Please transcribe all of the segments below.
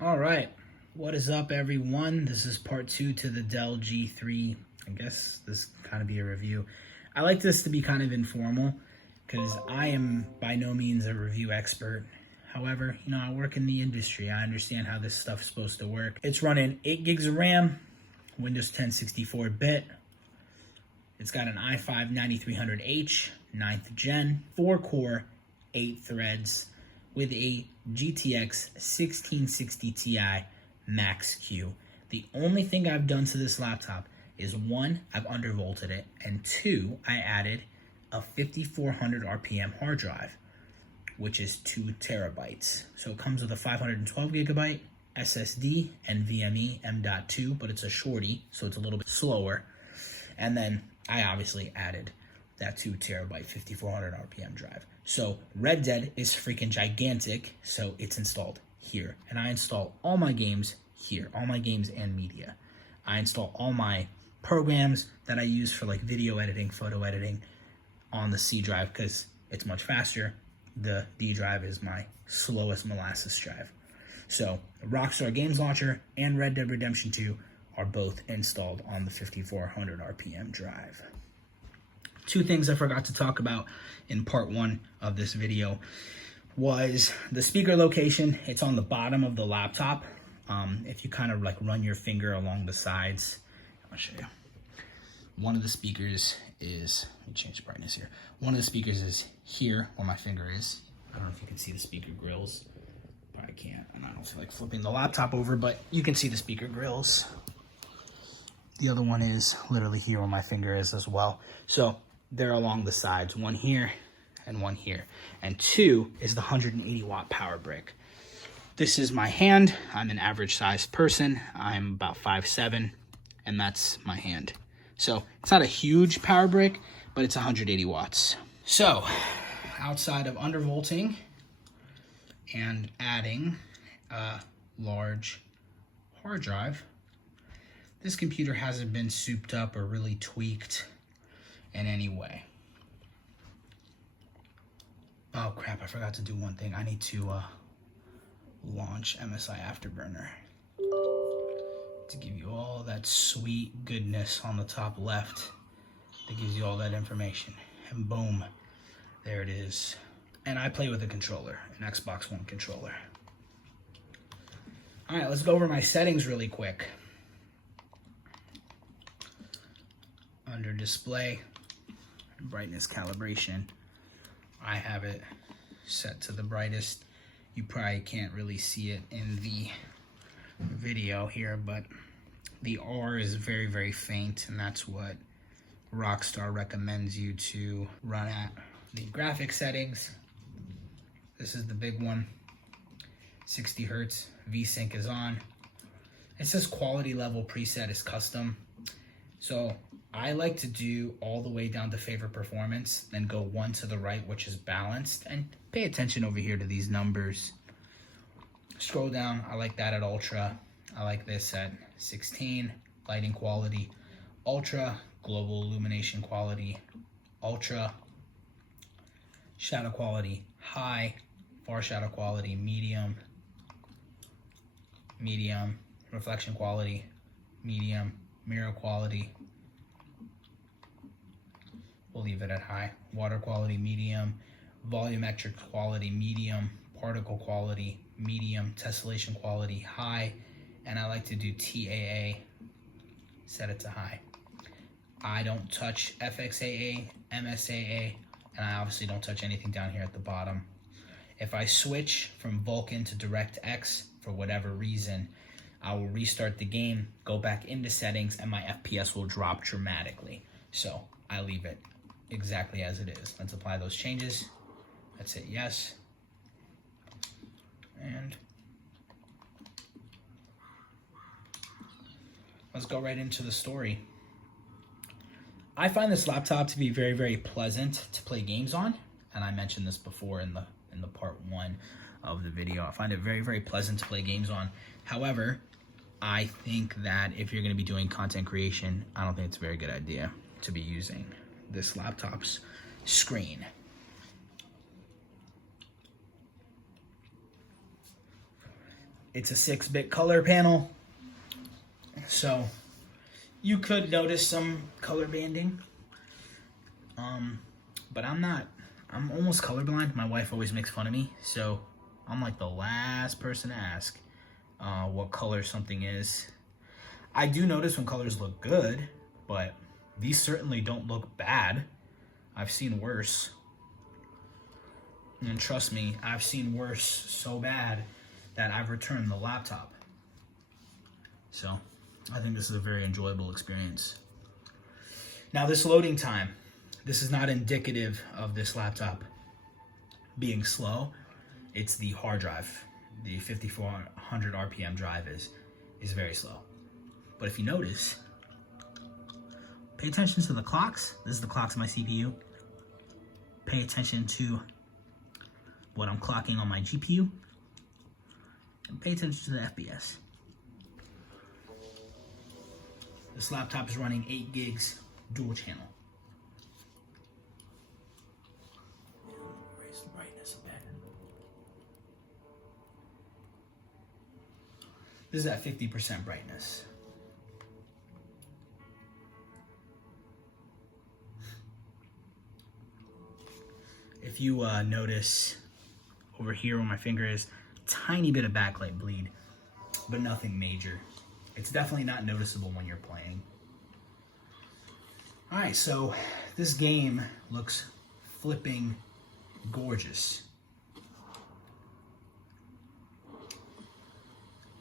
All right, what is up, everyone? This is part 2 to the Dell G3. I guess this kind of be a review. I like this to be kind of informal because I am by no means a review expert. However, I work in the industry. I understand how this stuff's supposed to work. It's running 8 gigs of RAM, Windows 10 64-bit. It's got an i5-9300H, 9th gen, 4-core, 8 threads, with a GTX 1660 Ti Max Q. The only thing I've done to this laptop is 1, I've undervolted it, and 2, I added a 5400 RPM hard drive, which is 2 terabytes. So it comes with a 512 gigabyte SSD and NVMe M.2, but it's a shorty, so it's a little bit slower. And then I obviously added that 2 terabyte 5400 RPM drive. So Red Dead is freaking gigantic, so it's installed here. And I install all my games here, all my games and media. I install all my programs that I use for like video editing, photo editing on the C drive because it's much faster. The D drive is my slowest molasses drive. So Rockstar Games Launcher and Red Dead Redemption 2 are both installed on the 5400 RPM drive. 2 things I forgot to talk about in part 1 of this video was the speaker location. It's on the bottom of the laptop. If you kind of like run your finger along the sides, I'll show you. One of the speakers is, let me change the brightness here. One of the speakers is here where my finger is. I don't know if you can see the speaker grills. Probably can't, and I don't feel like flipping the laptop over, but you can see the speaker grills. The other one is literally here where my finger is as well. So they're along the sides, one here and one here. And 2 is the 180 watt power brick. This is my hand. I'm an average sized person. I'm about 5'7", and that's my hand. So it's not a huge power brick, but it's 180 watts. So outside of undervolting and adding a large hard drive, this computer hasn't been souped up or really tweaked in any way. Oh crap, I forgot to do one thing. I need to launch MSI Afterburner to give you all that sweet goodness on the top left that gives you all that information. And boom, there it is. And I play with a controller, an Xbox One controller. All right, let's go over my settings really quick. Under display, brightness calibration, I have it set to the brightest. You probably can't really see it in the video here, but the R is very, very faint, and that's what Rockstar recommends you to run at. The graphic settings, this is the big one, 60 hertz, VSync is on. It says quality level preset is custom. So I like to do all the way down to favorite performance, then go 1 to the right, which is balanced, and pay attention over here to these numbers. Scroll down, I like that at ultra. I like this at 16, lighting quality, ultra, global illumination quality, ultra, shadow quality, high, far shadow quality, medium, medium, reflection quality, medium, mirror quality, we'll leave it at high, water quality, medium, volumetric quality, medium, particle quality, medium, tessellation quality, high, and I like to do TAA, set it to high. I don't touch FXAA, MSAA, and I obviously don't touch anything down here at the bottom. If I switch from Vulkan to DirectX for whatever reason, I will restart the game, go back into settings, and my FPS will drop dramatically. So I leave it exactly as it is. Let's apply those changes. Let's hit yes. And let's go right into the story. I find this laptop to be very, very pleasant to play games on, and I mentioned this before in the part 1 of the video. I find it very, very pleasant to play games on. However, I think that if you're going to be doing content creation, I don't think it's a very good idea to be using this laptop's screen. It's a 6-bit color panel, so you could notice some color banding. But I'm almost colorblind. My wife always makes fun of me, so I'm like the last person to ask what color something is. I do notice when colors look good, but these certainly don't look bad. I've seen worse. And trust me, I've seen worse so bad that I've returned the laptop. So I think this is a very enjoyable experience. Now this loading time, this is not indicative of this laptop being slow. It's the hard drive. The 5400 RPM drive is very slow. But if you notice, pay attention to the clocks. This is the clocks of my CPU. Pay attention to what I'm clocking on my GPU. And pay attention to the FPS. This laptop is running 8 gigs dual channel. Raise the brightness a bit. This is at 50% brightness. If you notice over here where my finger is, tiny bit of backlight bleed, but nothing major. It's definitely not noticeable when you're playing. All right, so this game looks flipping gorgeous.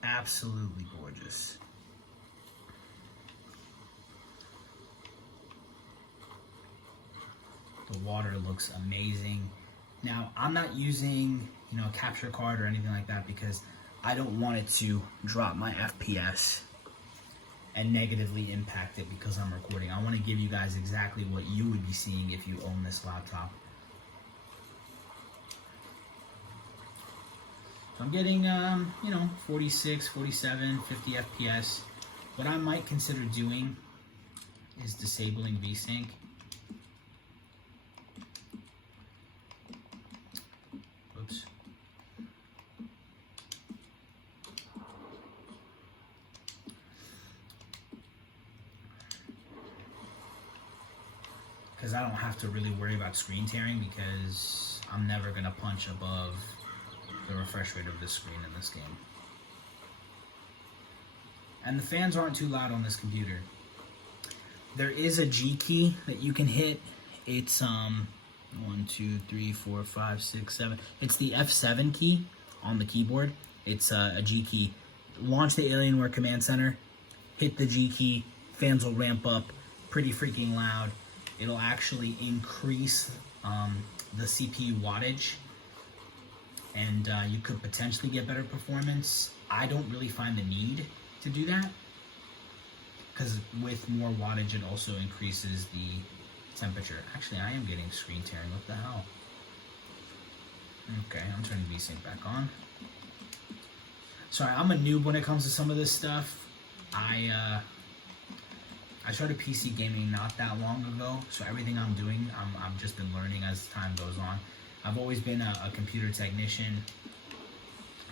Absolutely gorgeous. The water looks amazing. Now, I'm not using, a capture card or anything like that because I don't want it to drop my FPS and negatively impact it because I'm recording. I want to give you guys exactly what you would be seeing if you own this laptop. So I'm getting, 46, 47, 50 FPS. What I might consider doing is disabling VSync. Oops. Because I don't have to really worry about screen tearing because I'm never going to punch above the refresh rate of this screen in this game. And the fans aren't too loud on this computer. There is a G key that you can hit. It's 1, 2, 3, 4, 5, 6, 7. It's the F7 key on the keyboard. It's a G key. Launch the Alienware Command Center, hit the G key, fans will ramp up pretty freaking loud. It'll actually increase the CPU wattage, and you could potentially get better performance. I don't really find the need to do that because with more wattage it also increases the temperature. Actually, I am getting screen tearing. What the hell? Okay, I'm turning VSync back on. Sorry, I'm a noob when it comes to some of this stuff. I started PC gaming not that long ago, so everything I'm doing, I've just been learning as time goes on. I've always been a computer technician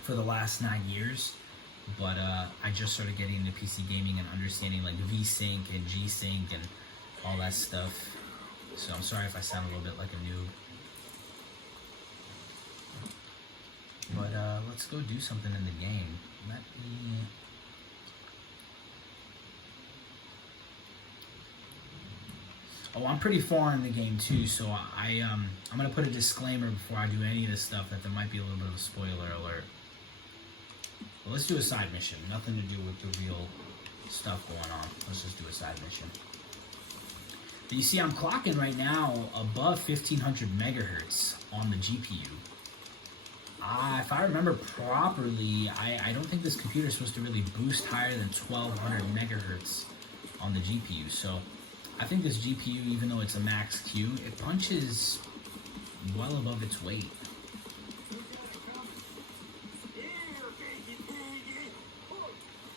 for the last 9 years, but I just started getting into PC gaming and understanding like VSync and G-Sync and all that stuff. So I'm sorry if I sound a little bit like a noob. But let's go do something in the game. Let me... Oh, I'm pretty far in the game too, so I'm gonna put a disclaimer before I do any of this stuff that there might be a little bit of a spoiler alert. But let's do a side mission. Nothing to do with the real stuff going on. Let's just do a side mission. But you see, I'm clocking right now above 1500 megahertz on the GPU. If I remember properly, I don't think this computer is supposed to really boost higher than 1200 megahertz on the GPU. So I think this GPU, even though it's a max Q, it punches well above its weight.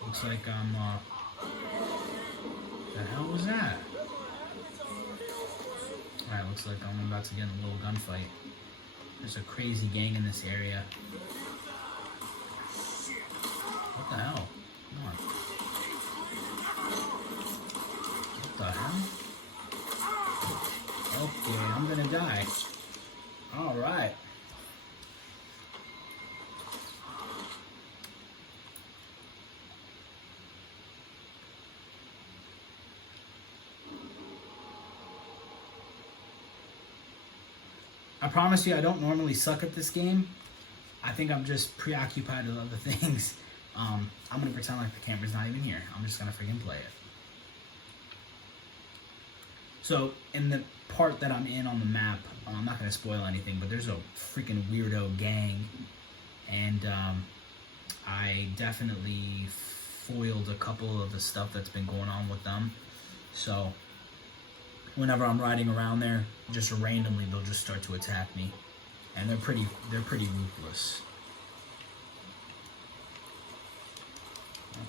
Looks like I'm, the hell was that? Alright, looks like I'm about to get in a little gunfight. There's a crazy gang in this area. I promise you, I don't normally suck at this game. I think I'm just preoccupied with other things. I'm gonna pretend like the camera's not even here. I'm just gonna freaking play it. So, in the part that I'm in on the map, I'm not gonna spoil anything, but there's a freaking weirdo gang, and I definitely foiled a couple of the stuff that's been going on with them. So, whenever I'm riding around there, just randomly they'll just start to attack me, and they're pretty ruthless.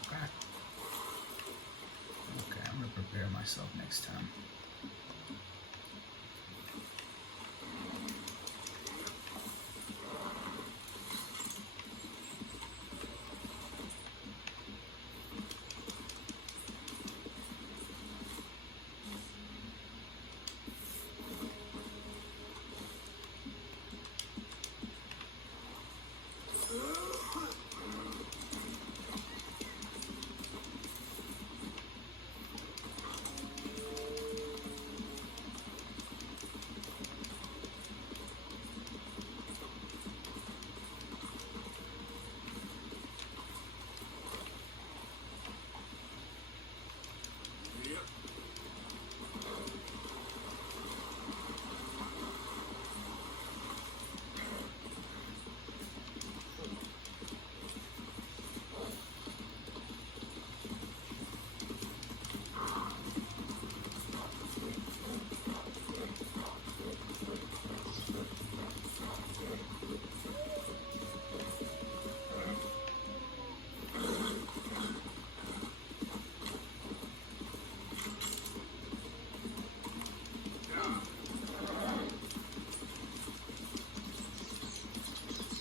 Okay. Okay, I'm gonna prepare myself next time.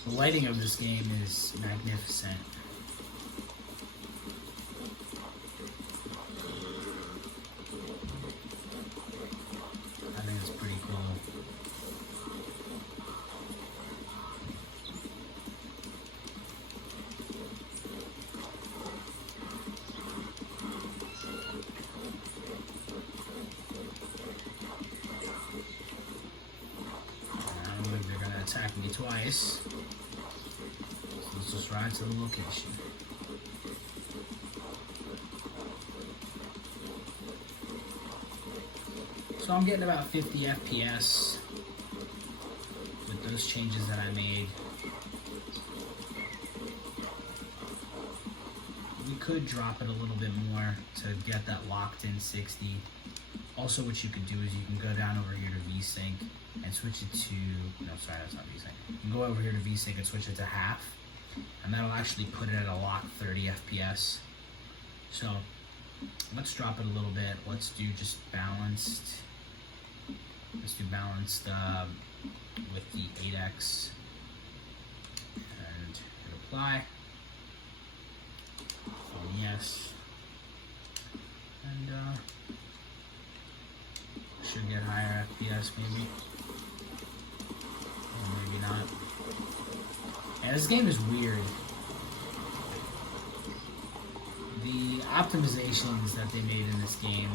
The lighting of this game is magnificent. I think it's pretty cool. I don't know if they're gonna attack me twice. Let's just ride to the location. So I'm getting about 50 FPS with those changes that I made. We could drop it a little bit more to get that locked in 60. Also, what you could do is you can go down over here to VSync and switch it to, no, sorry, that's not VSync. You can go over here to VSync and switch it to half, and that'll actually put it at a lock 30 FPS. So let's drop it a little bit. Let's do just balanced. Let's do balanced with the 8x and hit apply. Yes. And should get higher FPS maybe. Or maybe not. Yeah, this game is weird. The optimizations that they made in this game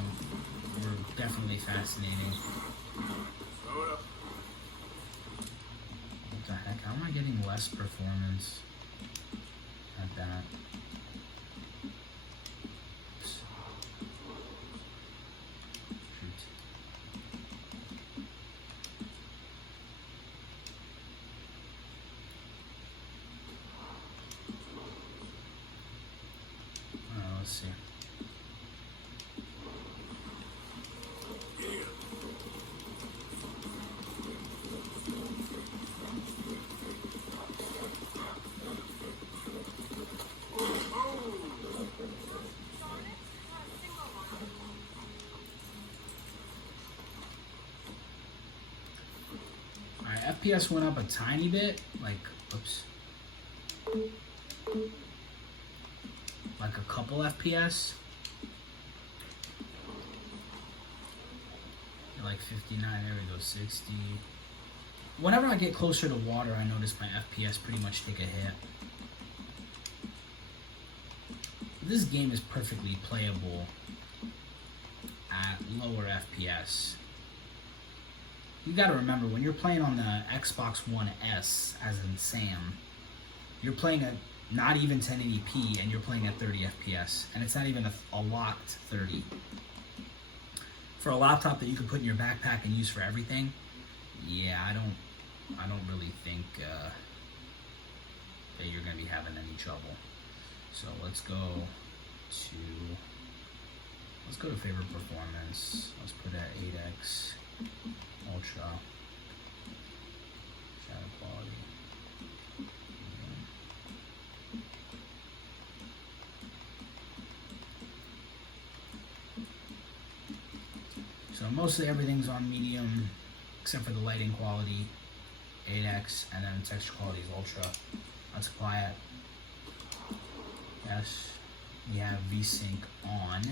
were definitely fascinating. What the heck? How am I getting less performance at that? Oops. Shoot. Let's see. Alright, FPS went up a tiny bit, like, oops. Like a couple FPS. Like 59, there we go, 60. Whenever I get closer to water, I notice my FPS pretty much take a hit. This game is perfectly playable at lower FPS. you got to remember, when you're playing on the Xbox One S, as in Sam, you're playing at not even 1080p, and you're playing at 30 FPS, and it's not even a locked 30. For a laptop that you can put in your backpack and use for everything, yeah, I don't really think that you're going to be having any trouble. So let's go to favorite performance. Let's put at 8x ultra shadow quality. So mostly everything's on medium, except for the lighting quality, 8x, and then texture quality is ultra. Let's apply it. Yes, we have VSync on,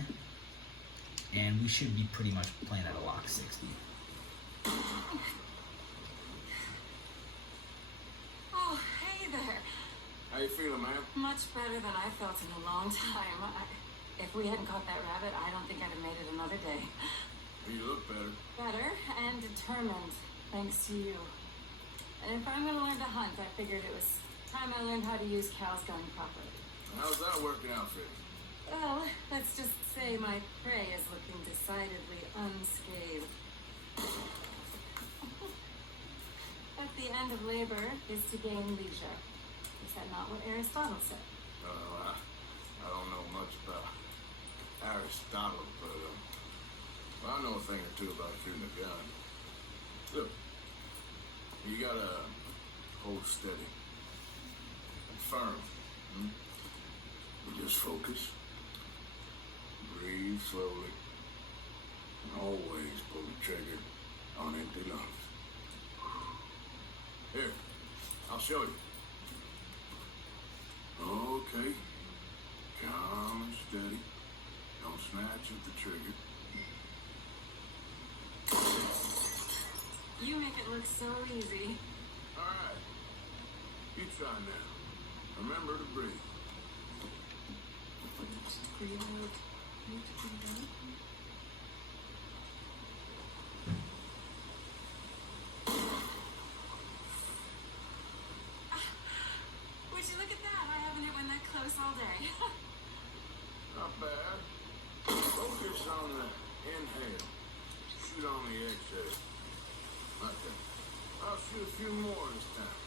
and we should be pretty much playing at a lock 60. Oh, hey there. How you feeling, man? Much better than I felt in a long time. If we hadn't caught that rabbit, I don't think I'd have made it another day. You look better. Better and determined, thanks to you. And if I'm going to learn to hunt, I figured it was time I learned how to use Cal's gun properly. How's that working out for you? Well, let's just say my prey is looking decidedly unscathed. At the end of labor is to gain leisure. Is that not what Aristotle said? I don't know much about Aristotle, but I know a thing or two about shooting a gun. Look, you gotta hold steady and firm. You just focus, breathe slowly, and always pull the trigger on empty lungs. Here, I'll show you. Okay, calm and steady. Don't snatch at the trigger. You make it look so easy. All right, you try now. Remember to breathe. Breathe out. Breathe out. Would you look at that? I haven't hit one that close all day. Not bad. Focus on the inhale. Shoot on the exhale. Like that. I'll shoot a few more this time.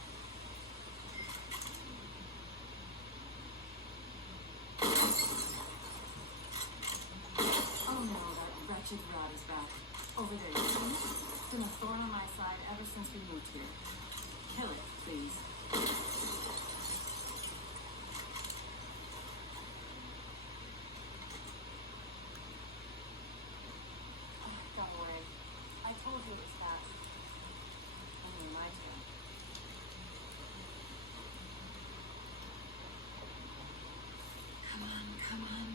Oh no, that wretched rod is back. Over there. It's been a thorn on my side ever since we moved here. Kill it, please. Got away. I told you it was fast. Only my turn. Come on, come on.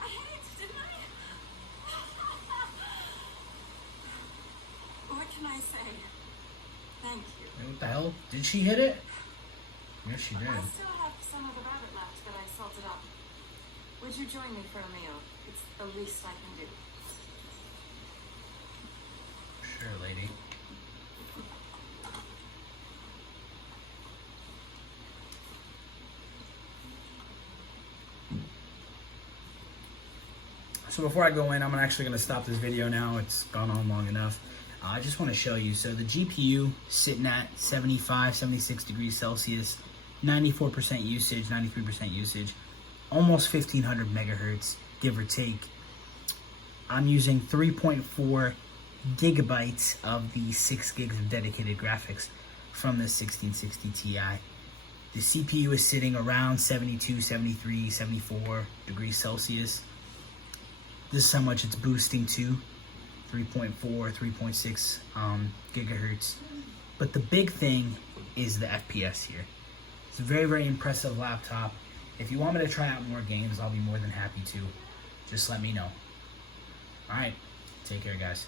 I hit it, didn't I? What can I say? Thank you. What the hell? Did she hit it? Yes, she did. I still have some of the rabbit left that I salted up. Would you join me for a meal? It's the least I can do. Sure, lady. So before I go in, I'm actually going to stop this video now. It's gone on long enough. I just want to show you. So the GPU sitting at 75, 76 degrees Celsius, 94% usage, 93% usage, almost 1500 megahertz, give or take. I'm using 3.4 gigabytes of the 6 gigs of dedicated graphics from the 1660 Ti. The CPU is sitting around 72, 73, 74 degrees Celsius. This is how much it's boosting to, 3.4, 3.6 gigahertz. But the big thing is the FPS here. It's a very, very impressive laptop. If you want me to try out more games, I'll be more than happy to. Just let me know. All right, take care, guys.